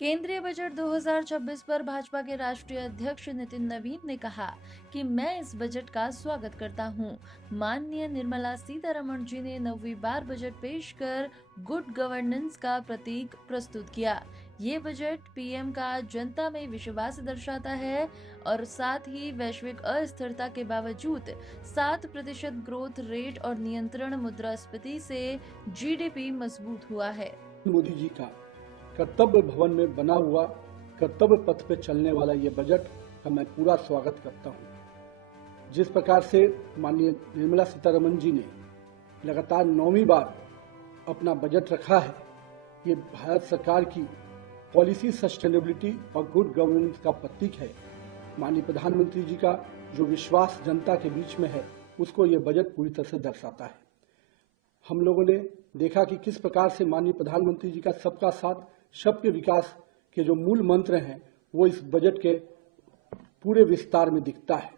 केंद्रीय बजट 2026 पर भाजपा के राष्ट्रीय अध्यक्ष नितिन नवीन ने कहा कि मैं इस बजट का स्वागत करता हूं। माननीय निर्मला सीतारमण जी ने 9वीं बार बजट पेश कर गुड गवर्नेंस का प्रतीक प्रस्तुत किया। ये बजट पीएम का जनता में विश्वास दर्शाता है और साथ ही वैश्विक अस्थिरता के बावजूद 7% ग्रोथ रेट और नियंत्रण मुद्रास्फीति से जीडीपी मजबूत हुआ है। मोदी जी का कर्तव्य भवन में बना हुआ कर्तव्य पथ पे चलने वाला ये बजट का मैं पूरा स्वागत करता हूँ। जिस प्रकार से माननीय निर्मला सीतारमण जी ने लगातार 9वीं बार अपना बजट रखा है, ये भारत सरकार की पॉलिसी सस्टेनेबिलिटी और गुड गवर्नेंस का प्रतीक है। माननीय प्रधानमंत्री जी का जो विश्वास जनता के बीच में है, उसको ये बजट पूरी तरह से दर्शाता है। हम लोगों ने देखा कि किस प्रकार से माननीय प्रधानमंत्री जी का सबका साथ सबके विकास के जो मूल मंत्र हैं, वो इस बजट के पूरे विस्तार में दिखता है।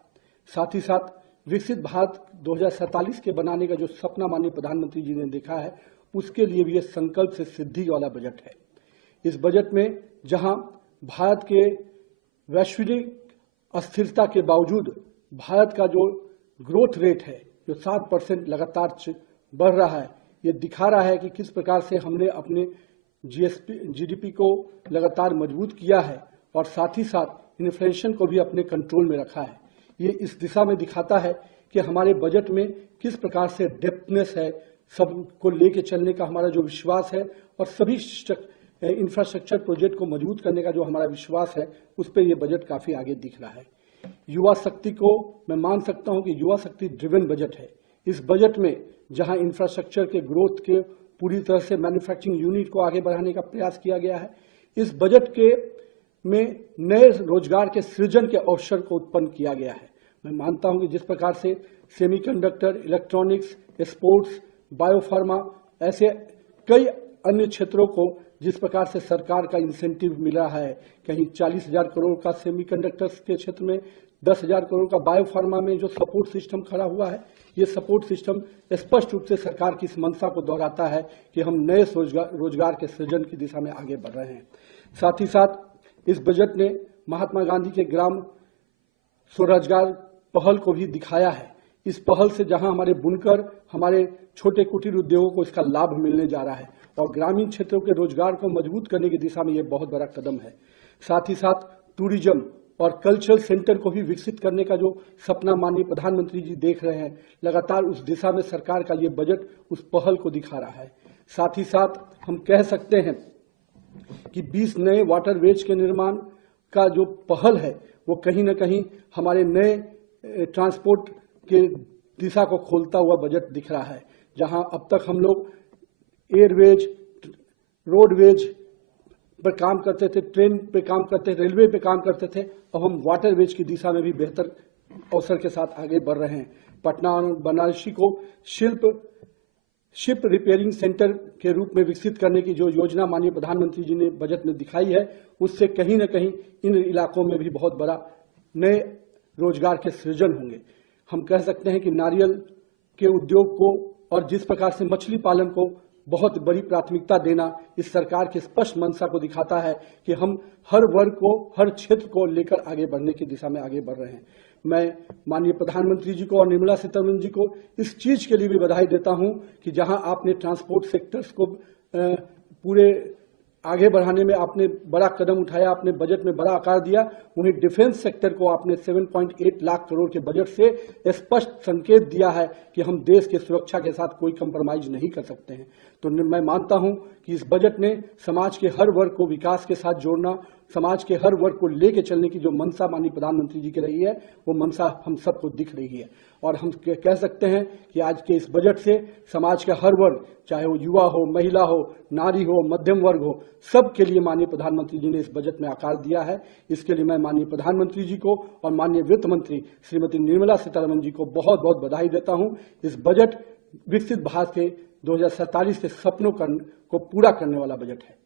साथ ही साथ विकसित भारत 2047 के बनाने का जो सपना माननीय प्रधानमंत्री जी ने देखा है, उसके लिए भी ये संकल्प से सिद्धि वाला बजट है। इस बजट में जहां भारत के वैश्विक अस्थिरता के बावजूद भारत का जो ग्रोथ रेट है, जो 7% लगातार बढ़ रहा है, ये दिखा रहा है कि किस प्रकार से हमने अपने जीडीपी को लगातार मजबूत किया है और साथ ही साथ इन्फ्लेशन को भी अपने कंट्रोल में रखा है। ये इस दिशा में दिखाता है कि हमारे बजट में किस प्रकार से डेप्थनेस है, सबको लेके चलने का हमारा जो विश्वास है और सभी इंफ्रास्ट्रक्चर प्रोजेक्ट को मजबूत करने का जो हमारा विश्वास है, उस पर यह बजट काफी आगे दिख रहा है। युवा शक्ति को मैं मान सकता हूं कि युवा शक्ति ड्रिवन बजट है। इस बजट में जहां इंफ्रास्ट्रक्चर के ग्रोथ के पूरी तरह से मैन्युफैक्चरिंग यूनिट को आगे बढ़ाने का प्रयास किया गया है, इस बजट के में नए रोजगार के सृजन के अवसर को उत्पन्न किया गया है। मैं मानता हूं कि जिस प्रकार से सेमीकंडक्टर, इलेक्ट्रॉनिक्स, स्पोर्ट्स, बायोफार्मा, ऐसे कई अन्य क्षेत्रों को जिस प्रकार से सरकार का इंसेंटिव मिला है, कहीं 40,000 करोड़ का सेमीकंडक्टर्स के क्षेत्र में, 10,000 करोड़ का बायोफार्मा में जो सपोर्ट सिस्टम खड़ा हुआ है, ये सपोर्ट सिस्टम स्पष्ट रूप से सरकार की इस मंशा को दोहराता है कि हम नए रोजगार के सृजन की दिशा में आगे बढ़ रहे हैं। साथ ही साथ इस बजट ने महात्मा गांधी के ग्राम स्वरोजगार पहल को भी दिखाया है। इस पहल से जहां हमारे बुनकर, हमारे छोटे कुटीर उद्योगों को इसका लाभ मिलने जा रहा है और ग्रामीण क्षेत्रों के रोजगार को मजबूत करने की दिशा में यह बहुत बड़ा कदम है। साथ ही साथ टूरिज्म और कल्चरल सेंटर को भी विकसित करने का जो सपना माननीय प्रधानमंत्री जी देख रहे हैं, लगातार उस दिशा में सरकार का ये बजट उस पहल को दिखा रहा है। साथ ही साथ हम कह सकते हैं कि 20 नए वाटरवेज के निर्माण का जो पहल है, वो कहीं ना कहीं हमारे नए ट्रांसपोर्ट के दिशा को खोलता हुआ बजट दिख रहा है। जहां अब तक हम लोग एयरवेज, रोडवेज पर काम करते थे, ट्रेन पे काम करते थे, रेलवे पे काम करते थे, अब हम वाटरवेज की दिशा में भी बेहतर अवसर के साथ आगे बढ़ रहे हैं। पटना और बनारसी को शिप रिपेयरिंग सेंटर के रूप में विकसित करने की जो योजना माननीय प्रधानमंत्री जी ने बजट में दिखाई है, उससे कहीं न कहीं इन इलाकों में भी बहुत बड़ा नए रोजगार के सृजन होंगे। हम कह सकते हैं कि नारियल के उद्योग को और जिस प्रकार से मछली पालन को बहुत बड़ी प्राथमिकता देना इस सरकार की स्पष्ट मंशा को दिखाता है कि हम हर वर्ग को, हर क्षेत्र को लेकर आगे बढ़ने की दिशा में आगे बढ़ रहे हैं। मैं माननीय प्रधानमंत्री जी को और निर्मला सीतारमण जी को इस चीज के लिए भी बधाई देता हूं कि जहां आपने ट्रांसपोर्ट सेक्टर्स को पूरे आगे बढ़ाने में आपने बड़ा कदम उठाया, आपने बजट में बड़ा आकार दिया, वहीं डिफेंस सेक्टर को आपने 7.8 लाख करोड़ के बजट से स्पष्ट संकेत दिया है कि हम देश की सुरक्षा के साथ कोई कंप्रोमाइज नहीं कर सकते हैं। तो मैं मानता हूं कि इस बजट ने समाज के हर वर्ग को विकास के साथ जोड़ना, समाज के हर वर्ग को लेके चलने की जो मंशा माननीय प्रधानमंत्री जी की रही है, वो मंशा हम सबको दिख रही है। और हम कह सकते हैं कि आज के इस बजट से समाज का हर वर्ग, चाहे वो युवा हो, महिला हो, नारी हो, मध्यम वर्ग हो, सबके लिए माननीय प्रधानमंत्री जी ने इस बजट में आकार दिया है। इसके लिए मैं माननीय प्रधानमंत्री जी को और माननीय वित्त मंत्री श्रीमती निर्मला सीतारमण जी को बहुत बहुत बधाई देता हूं। इस बजट विकसित भारत के 2047 के सपनों को पूरा करने वाला बजट है।